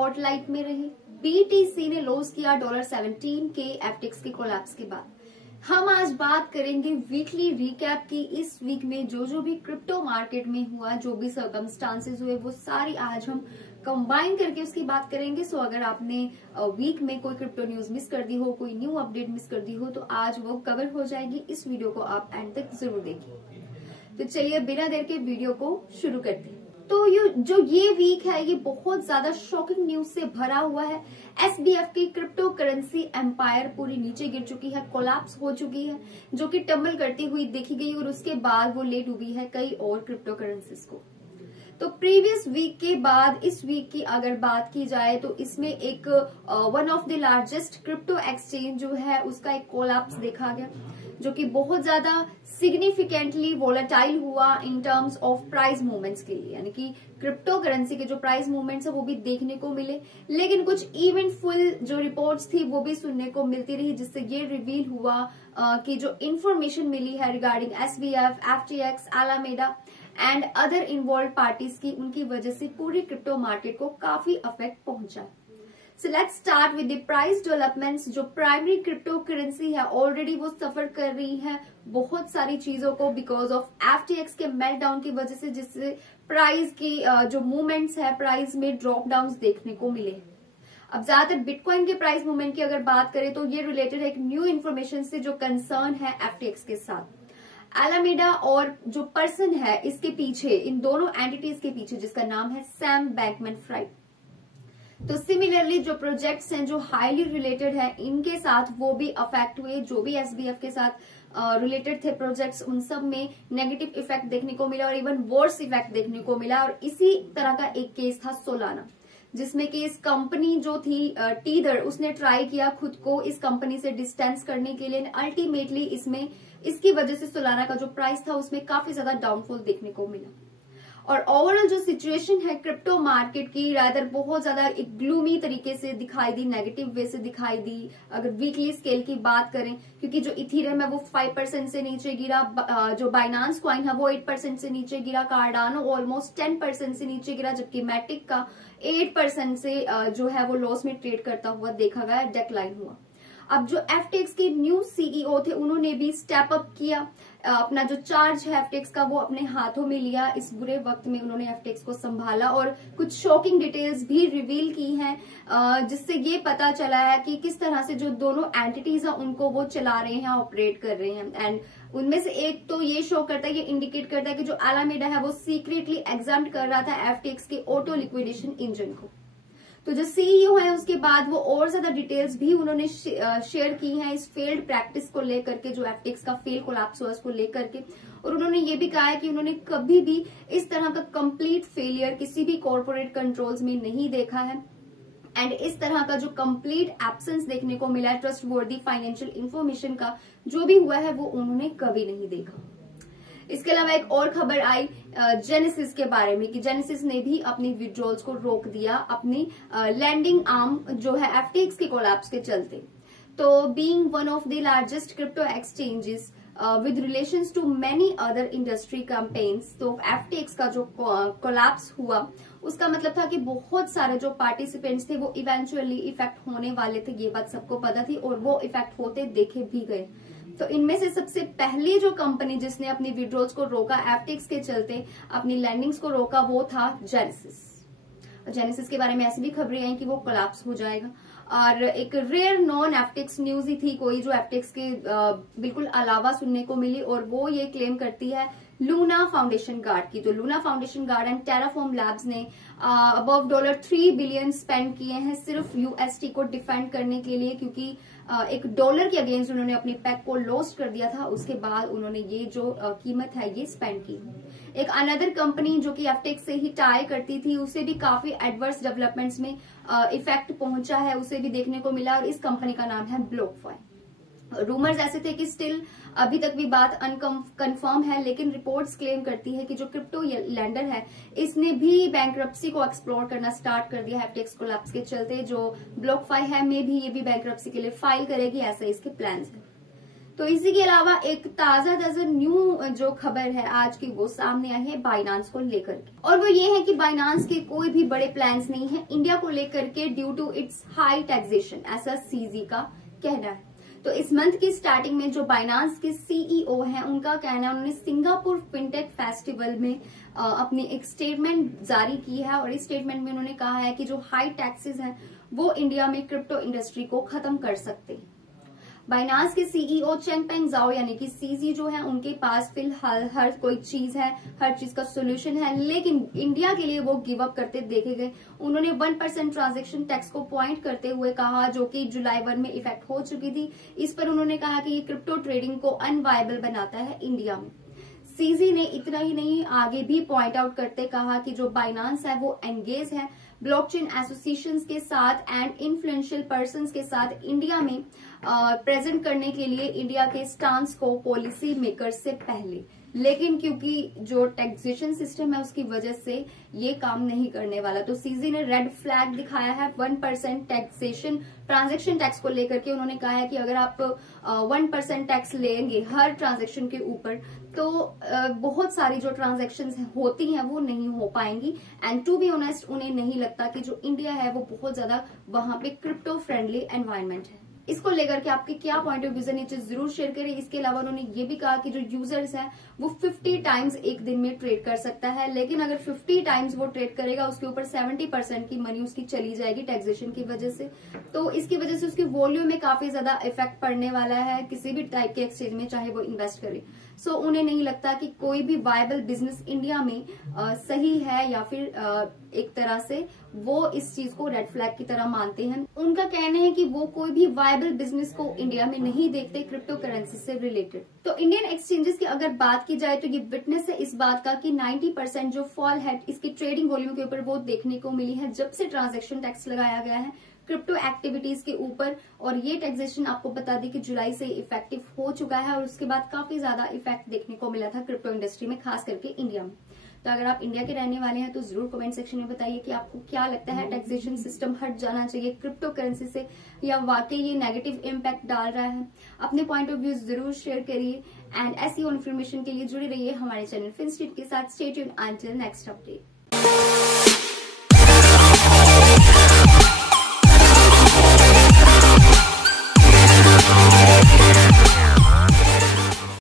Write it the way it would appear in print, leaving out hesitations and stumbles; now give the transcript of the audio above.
Spotlight में रही। BTC ने लॉस किया $17 के FTX के कोलैप्स के बाद। हम आज बात करेंगे वीकली रिकैप की। इस वीक में जो भी क्रिप्टो मार्केट में हुआ, जो भी सर्कमस्टांसेस हुए, वो सारी आज हम कंबाइन करके उसकी बात करेंगे। सो अगर आपने वीक में कोई क्रिप्टो न्यूज मिस कर दी हो, कोई न्यू अपडेट मिस कर दी हो, तो आज वो कवर हो जाएगी। इस वीडियो को आप एंड तक जरूर देखिए। तो चलिए बिना देर के वीडियो को शुरू करते हैं। तो ये वीक है, ये बहुत ज्यादा शॉकिंग न्यूज से भरा हुआ है। SBF की क्रिप्टो करेंसी एम्पायर पूरी नीचे गिर चुकी है, कोलैप्स हो चुकी है, जो कि टम्बल करती हुई देखी गई और उसके बाद वो ले डूबी है कई और क्रिप्टो करेंसीज को। तो प्रीवियस वीक के बाद इस वीक की अगर बात की जाए तो इसमें एक one of the largest crypto exchange जो है उसका एक कोलैप्स देखा गया, जो कि बहुत ज्यादा सिग्निफिकेंटली वोलेटाइल हुआ in terms of price movements के लिए, यानी कि क्रिप्टो करेंसी के जो प्राइस मूवमेंट्स है वो भी देखने को मिले। लेकिन कुछ इवेंटफुल जो रिपोर्ट्स थी वो भी सुनने को मिलती रही, जिससे ये रिवील हुआ कि जो इंफॉर्मेशन मिली है regarding SBF, FTX, Alameda and other involve parties की, उनकी वजह से पूरी क्रिप्टो मार्केट को काफी अफेक्ट पहुंचा। So let's start with the price developments. जो प्राइमरी क्रिप्टो करेंसी है ऑलरेडी वो सफर कर रही है बहुत सारी चीजों को बिकॉज ऑफ FTX के मेल्टडाउन की वजह से, जिससे प्राइस की जो मूवमेंट्स है, प्राइस में ड्रॉप डाउन देखने को मिले। अब ज्यादातर बिटकॉइन के प्राइस मूवमेंट की अगर बात करें तो ये रिलेटेड है एक न्यू इन्फॉर्मेशन से जो कंसर्न है FTX के साथ। एलामेडा और जो पर्सन है इसके पीछे, इन दोनों एंटिटीज के पीछे, जिसका नाम है सैम बैंकमैन-फ्राइड। तो सिमिलरली जो प्रोजेक्ट्स हैं जो हाईली रिलेटेड है इनके साथ वो भी अफेक्ट हुए। जो भी SBF के साथ रिलेटेड थे प्रोजेक्ट्स, उन सब में नेगेटिव इफेक्ट देखने को मिला और इवन वर्स इफेक्ट देखने को मिला। और इसी तरह का एक केस था सोलाना, जिसमें कि इस कंपनी जो थी टीदर, उसने ट्राई किया खुद को इस कंपनी से डिस्टेंस करने के लिए। अल्टीमेटली इसकी वजह से सोलाना का जो प्राइस था उसमें काफी ज्यादा डाउनफॉल देखने को मिला। और ओवरऑल जो सिचुएशन है क्रिप्टो मार्केट की, रादर बहुत ज्यादा एक ग्लूमी तरीके से दिखाई दी, नेगेटिव वे से दिखाई दी अगर वीकली स्केल की बात करें, क्योंकि जो इथेरियम है वो 5% से नीचे गिरा, जो बाइनांस कॉइन है वो 8% से नीचे गिरा, कार्डानो ऑलमोस्ट 10% से नीचे गिरा, जबकि मैटिक का 8% से जो है वो लॉस में ट्रेड करता हुआ देखा गया, डेक्लाइन हुआ। अब जो FTX के न्यू CEO थे उन्होंने भी स्टेप अप किया, अपना जो चार्ज है FTX का वो अपने हाथों में लिया। इस बुरे वक्त में उन्होंने FTX को संभाला और कुछ शॉकिंग डिटेल्स भी रिवील की हैं, जिससे ये पता चला है कि किस तरह से जो दोनों एंटिटीज हैं उनको वो चला रहे हैं, ऑपरेट कर रहे हैं। एंड उनमें से एक तो ये शो करता है, ये इंडिकेट करता है कि जो एलामेडा है वो सीक्रेटली एग्जाम्प्ट कर रहा था FTX के ऑटो लिक्विडेशन इंजन को। तो जो CEO है उसके बाद वो और ज्यादा डिटेल्स भी उन्होंने शेयर की हैं इस फेल्ड प्रैक्टिस को लेकर के, जो FTX का फेल कोलैप्स हुआ उसको लेकर के। और उन्होंने ये भी कहा है कि उन्होंने कभी भी इस तरह का कंप्लीट फेलियर किसी भी कॉर्पोरेट कंट्रोल्स में नहीं देखा है। एंड इस तरह का जो कंप्लीट एब्सेंस देखने को मिला है ट्रस्ट वर्दी फाइनेंशियल इंफॉर्मेशन का, जो भी हुआ है वो उन्होंने कभी नहीं देखा। इसके अलावा एक और खबर आई जेनेसिस के बारे में कि जेनेसिस ने भी अपनी विड्रॉल्स को रोक दिया अपनी लैंडिंग आर्म जो है FTX के कोलैप्स के चलते। तो being one of the largest crypto exchanges with relations to many other industry campaigns, तो FTX का जो कोलैप्स हुआ उसका मतलब था कि बहुत सारे जो पार्टिसिपेंट्स थे वो इवेंचुअली इफेक्ट होने वाले थे। ये बात सबको पता थी और वो इफेक्ट होते देखे भी गए। तो इनमें से सबसे पहली जो कंपनी जिसने अपनी विड्रॉल्स को रोका, FTX के चलते अपनी लैंडिंग्स को रोका, वो था जेनेसिस। जेनेसिस के बारे में ऐसी भी खबरें आई कि वो कोलैप्स हो जाएगा। और एक रेयर नॉन FTX न्यूज ही थी कोई जो FTX के बिल्कुल अलावा सुनने को मिली, और वो ये क्लेम करती है लूना फाउंडेशन गार्ड की। तो Luna foundation guard and Terraform labs ने अबव $3 बिलियन स्पेंड किए हैं सिर्फ UST को डिफेंड करने के लिए, क्योंकि एक डॉलर के अगेंस्ट उन्होंने अपने पैक को लॉस्ट कर दिया था। उसके बाद उन्होंने ये जो कीमत है ये स्पेंड की। एक अनदर कंपनी जो कि FTX से ही टाई करती थी, उसे भी काफी एडवर्स डेवलपमेंट्स में इफेक्ट पहुंचा है, उसे भी देखने को मिला, और इस कंपनी का नाम है BlockFi। रूमर्स ऐसे थे कि स्टिल अभी तक भी बात अनकंफर्म है, लेकिन रिपोर्ट्स क्लेम करती है कि जो क्रिप्टो लेंडर है इसने भी बैंक्रप्सी को एक्सप्लोर करना स्टार्ट कर दिया है FTX कोलैप्स के चलते। जो BlockFi है में भी ये भी बैंक्रप्सी के लिए फाइल करेगी, ऐसा इसके प्लान्स है। तो इसी के अलावा एक ताजा न्यू जो खबर है आज की वो सामने आई है बाइनांस को लेकर के, और वो ये है कि बाइनांस के कोई भी बड़े प्लान्स नहीं है इंडिया को लेकर के due to its high taxation, ऐसा सीजी का कहना है। तो इस मंथ की स्टार्टिंग में जो बाइनांस के सीईओ हैं उनका कहना है, उन्होंने सिंगापुर फिनटेक फेस्टिवल में अपनी एक स्टेटमेंट जारी की है और इस स्टेटमेंट में उन्होंने कहा है कि जो हाई टैक्सेस हैं वो इंडिया में क्रिप्टो इंडस्ट्री को खत्म कर सकते हैं। बाइनांस के सीईओ चेंगपेंग जाओ यानी कि सीजी जो है उनके पास फिलहाल हर कोई चीज है, हर चीज का सोल्यूशन है, लेकिन इंडिया के लिए वो गिव अप करते देखे गए। उन्होंने 1% ट्रांजैक्शन टैक्स को पॉइंट करते हुए कहा, जो कि जुलाई 1 में इफेक्ट हो चुकी थी। इस पर उन्होंने कहा कि ये क्रिप्टो ट्रेडिंग को अनवायबल बनाता है इंडिया में। सीजी ने इतना ही नहीं आगे भी पॉइंट आउट करते कहा कि जो बाइनांस है वो एंगेज है ब्लॉकचेन एसोसिएशंस के साथ एंड इन्फ्लुएंशियल पर्संस के साथ इंडिया में प्रेजेंट करने के लिए इंडिया के स्टांस को पॉलिसी मेकर से पहले, लेकिन क्योंकि जो टैक्सेशन सिस्टम है उसकी वजह से ये काम नहीं करने वाला। तो सीजी ने रेड फ्लैग दिखाया है 1% टैक्सेशन ट्रांजैक्शन टैक्स को लेकर के। उन्होंने कहा है कि अगर आप 1% टैक्स लेंगे हर ट्रांजैक्शन के ऊपर तो बहुत सारी जो ट्रांजैक्शंस होती हैं वो नहीं हो पाएंगी। एंड टू बी ऑनेस्ट उन्हें नहीं लगता कि जो इंडिया है वो बहुत ज्यादा वहां पे क्रिप्टो फ्रेंडली एनवायरनमेंट है। इसको लेकर के आपके क्या पॉइंट ऑफ व्यू है नीचे जरूर शेयर करें। इसके अलावा उन्होंने ये भी कहा कि जो यूजर्स हैं वो 50 टाइम्स एक दिन में ट्रेड कर सकता है, लेकिन अगर 50 टाइम्स वो ट्रेड करेगा उसके ऊपर 70% की मनी उसकी चली जाएगी टैक्सेशन की वजह से। तो इसकी वजह से उसकी वॉल्यूम में काफी ज्यादा इफेक्ट पड़ने वाला है किसी भी टाइप के एक्सचेंज में, चाहे वो इन्वेस्ट करे। सो उन्हें नहीं लगता कि कोई भी वायबल बिजनेस इंडिया में सही है, या फिर एक तरह से वो इस चीज को रेड फ्लैग की तरह मानते हैं। उनका कहना है कि वो कोई भी वायबल बिजनेस को इंडिया में नहीं देखते क्रिप्टो करेंसी से रिलेटेड। तो इंडियन एक्सचेंजेस की अगर बात की जाए तो ये विटनेस है इस बात का कि 90% जो फॉल है इसकी ट्रेडिंग वॉल्यूम के ऊपर वो देखने को मिली है जब से ट्रांजैक्शन टैक्स लगाया गया है क्रिप्टो एक्टिविटीज के ऊपर। और ये टैक्सेशन आपको बता दें कि जुलाई से इफेक्टिव हो चुका है और उसके बाद काफी ज्यादा इफेक्ट देखने को मिला था क्रिप्टो इंडस्ट्री में, खास करके इंडिया में। तो अगर आप इंडिया के रहने वाले हैं तो जरूर कमेंट सेक्शन में बताइए कि आपको क्या लगता है, टैक्सेशन सिस्टम हट जाना चाहिए क्रिप्टो करेंसी से या वाकई ये नेगेटिव इम्पैक्ट डाल रहा है। अपने पॉइंट ऑफ व्यू जरूर शेयर करिए एंड ऐसी और इन्फॉर्मेशन के लिए जुड़े रहिए हमारे चैनल फिनस्ट्रीट के साथ। Stay tuned until next update.